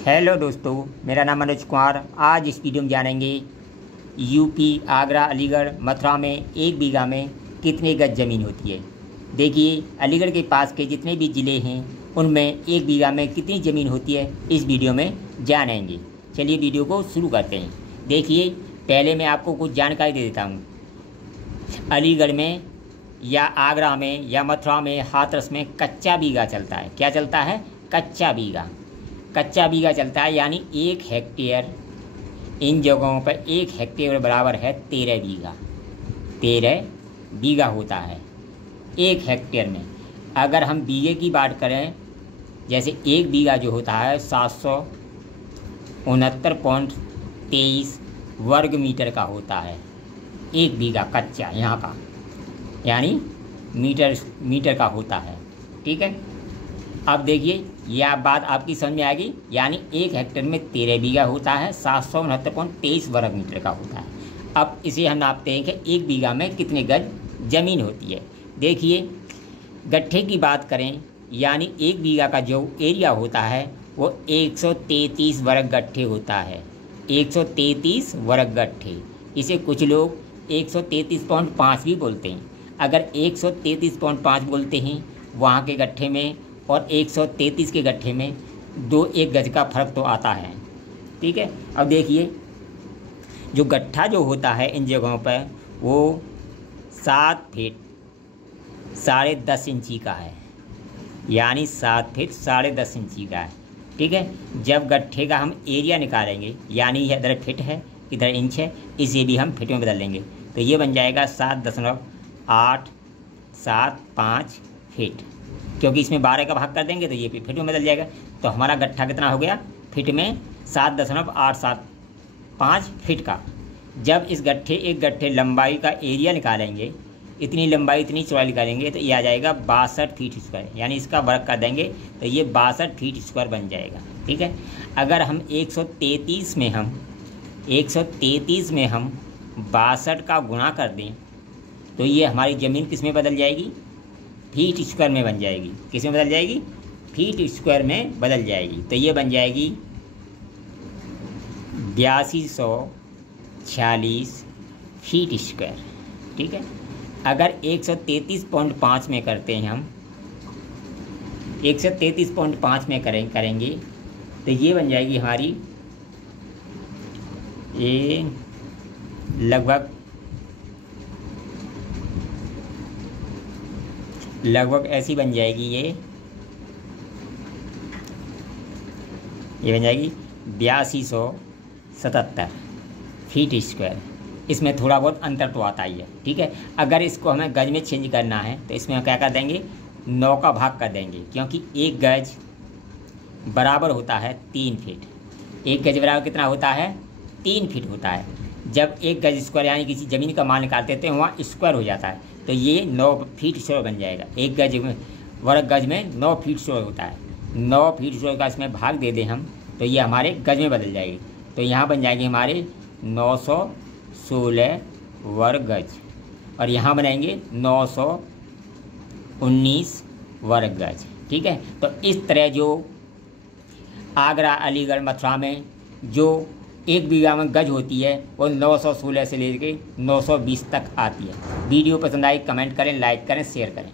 Hello दोस्तों, मेरा नाम मनोज कुमार। आज इस वीडियो में जानेंगे यूपी, आगरा, अलीगढ़, मथुरा में एक बीघा में कितने गज ज़मीन होती है। देखिए, अलीगढ़ के पास के जितने भी ज़िले हैं उनमें एक बीघा में कितनी ज़मीन होती है इस वीडियो में जानेंगे। चलिए वीडियो को शुरू करते हैं। देखिए, पहले मैं आपको कुछ जानकारी दे देता हूँ। अलीगढ़ में या आगरा में या मथुरा में, हाथरस में कच्चा बीघा चलता है। क्या चलता है? कच्चा बीघा चलता है, यानी 1 हेक्टेयर। इन जगहों पर 1 हेक्टेयर बराबर है 13 बीघा। 13 बीघा होता है 1 हेक्टेयर में। अगर हम बीघे की बात करें, जैसे 1 बीघा जो होता है 769.23 वर्ग मीटर का होता है। 1 बीघा कच्चा यहाँ का, यानी मीटर का होता है। ठीक है, अब देखिए यह बात आपकी समझ में आएगी। यानी 1 हेक्टेयर में 13 बीघा होता है, 769.23 वर्ग मीटर का होता है। अब इसे हम नापते हैं कि 1 बीघा में कितने गज ज़मीन होती है। देखिए, गट्ठे की बात करें, यानी 1 बीघा का जो एरिया होता है वो 133 वर्ग गट्ठे होता है। 133 वर्ग गट्ठे, इसे कुछ लोग 133.5 भी बोलते हैं। अगर 133.5 बोलते हैं वहाँ के गट्ठे में और 133 के गट्ठे में 1 गज का फ़र्क तो आता है। ठीक है, अब देखिए, जो गट्ठा जो होता है इन जगहों पर वो 7 फीट 10.5 इंची का है, यानी 7 फीट 10.5 इंची का है। ठीक है, जब गट्ठे का हम एरिया निकालेंगे, यानी इधर फिट है इधर इंच है, इसे भी हम फिट में बदल लेंगे तो ये बन जाएगा 7.875 फीट। क्योंकि इसमें 12 का भाग कर देंगे तो ये फिट में बदल जाएगा। तो हमारा गट्ठा कितना हो गया फिट में? 7.875 फीट का। जब इस एक गट्ठे लंबाई का एरिया निकालेंगे, इतनी लंबाई इतनी चौड़ाई निकालेंगे तो ये आ जाएगा 62 फीट स्क्वायर, यानी इसका वर्ग कर देंगे तो ये 62 फीट स्क्वायर बन जाएगा। ठीक है, अगर हम 133 में हम 62 का गुणा कर दें तो ये हमारी ज़मीन किस में बदल जाएगी? फीट स्क्वायर में बन जाएगी। किस में बदल जाएगी? फीट स्क्वायर में बदल जाएगी। तो ये बन जाएगी 8246 फीट स्क्वायर। ठीक है, अगर 133.5 में करते हैं हम, 133.5 में करेंगे तो ये बन जाएगी हमारी ये लगभग ऐसी बन जाएगी। ये बन जाएगी 8277 फीट स्क्वायर। इसमें थोड़ा बहुत अंतर तो आता ही है। ठीक है, अगर इसको हमें गज में चेंज करना है तो इसमें हम क्या कर देंगे? 9 का भाग कर देंगे, क्योंकि 1 गज बराबर होता है 3 फीट। 1 गज बराबर कितना होता है? 3 फीट होता है। जब 1 गज स्क्वायर यानी किसी ज़मीन का मान निकालते थे वहाँ स्क्वायर हो जाता है, तो ये 9 फीट स्क्वायर बन जाएगा। 1 गज में वर्ग गज में 9 फीट स्क्वायर होता है। 9 फीट स्क्वायर का इसमें भाग दे दें हम तो ये हमारे गज में बदल जाएगी। तो यहाँ बन जाएगी हमारे 916 वर्ग गज, और यहाँ बनाएंगे 919 वर्ग गज। ठीक है, तो इस तरह जो आगरा, अलीगढ़, मथुरा में जो 1 बीघा में गज होती है वो 916 से लेकर 920 तक आती है। वीडियो पसंद आई कमेंट करें, लाइक करें, शेयर करें।